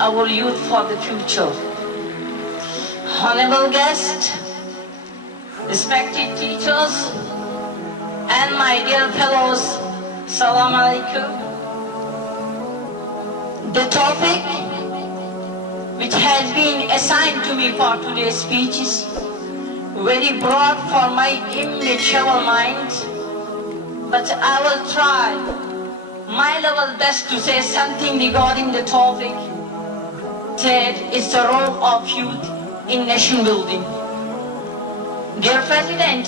our youth for the future. Honorable guests, respected teachers, and my dear fellows, Salam Alaikum. The topic which has been assigned to me for today's speech is very broad for my immature mind, but I will try my level best to say something regarding the topic. That is the role of youth in nation building. Dear President,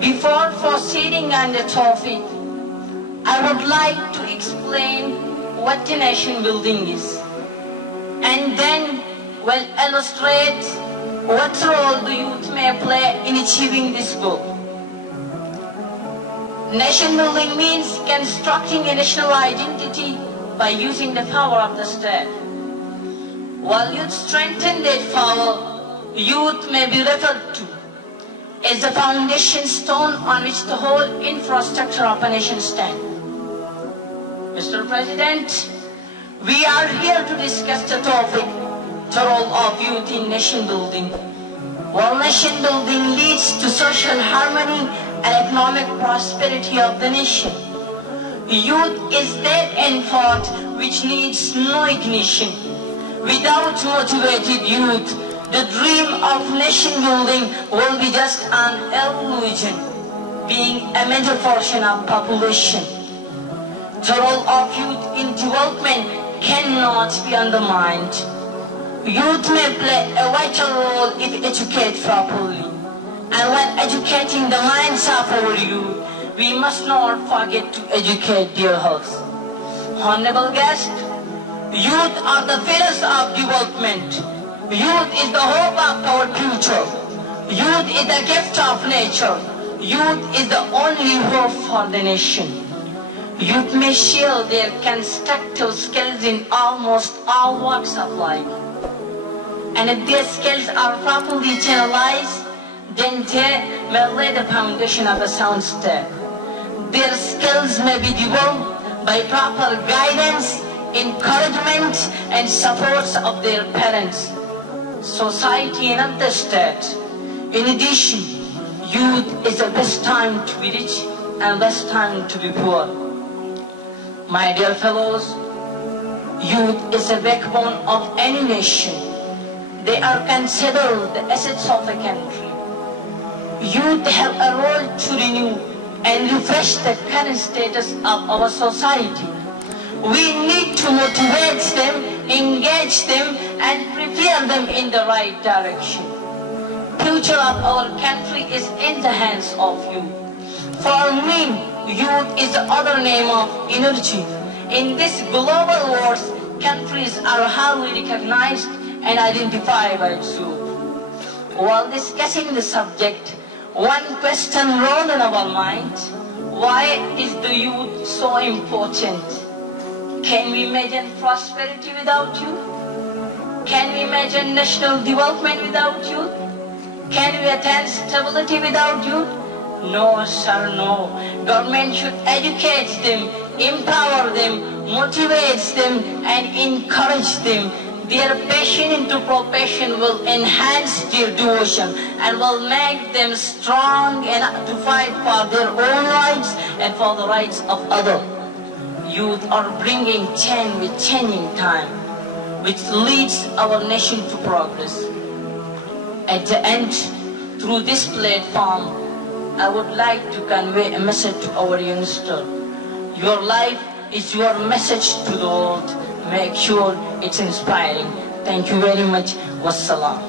before proceeding on the topic, I would like to explain what the nation building is, and then will illustrate what role the youth may play in achieving this goal. Nation building means constructing a national identity by using the power of the state. While youth strengthen that power, youth may be referred to as the foundation stone on which the whole infrastructure of a nation stands. Mr. President, we are here to discuss the topic, the role of youth in nation building. While nation building leads to social harmony and economic prosperity of the nation, youth is that effort which needs no ignition. Without motivated youth, the dream of nation building will be just an illusion, being a major portion of population. The role of youth in development cannot be undermined. Youth may play a vital role if educated properly. And when educating the minds of our youth, we must not forget to educate their hearts. Honorable guests, youth are the pillars of development. Youth is the hope of our future. Youth is the gift of nature. Youth is the only hope for the nation. Youth may share their constructive skills in almost all walks of life. And if their skills are properly channelized, then they may lay the foundation of a sound state. Their skills may be developed by proper guidance, encouragement, and support of their parents, society, and of the state. In addition, youth is the best time to be rich and best time to be poor. My dear fellows, youth is the backbone of any nation. They are considered the assets of a country. Youth have a role to renew and refresh the current status of our society. We need to motivate them, engage them, and prepare them in the right direction. Future of our country is in the hands of youth. For me, youth is the other name of energy. In this global world, countries are highly recognized and identified by its youth. While discussing the subject, one question rose in our mind: why is the youth so important? Can we imagine prosperity without youth? Can we imagine national development without youth? Can we attain stability without youth? No, sir, no. Government should educate them, empower them, motivate them, and encourage them. Their passion into profession will enhance their devotion and will make them strong enough to fight for their own rights and for the rights of others. Youth are bringing change with changing time, which leads our nation to progress. At the end, through this platform, I would like to convey a message to our youngsters. Your life is your message to the world. Make sure it's inspiring. Thank you very much. Wassalam.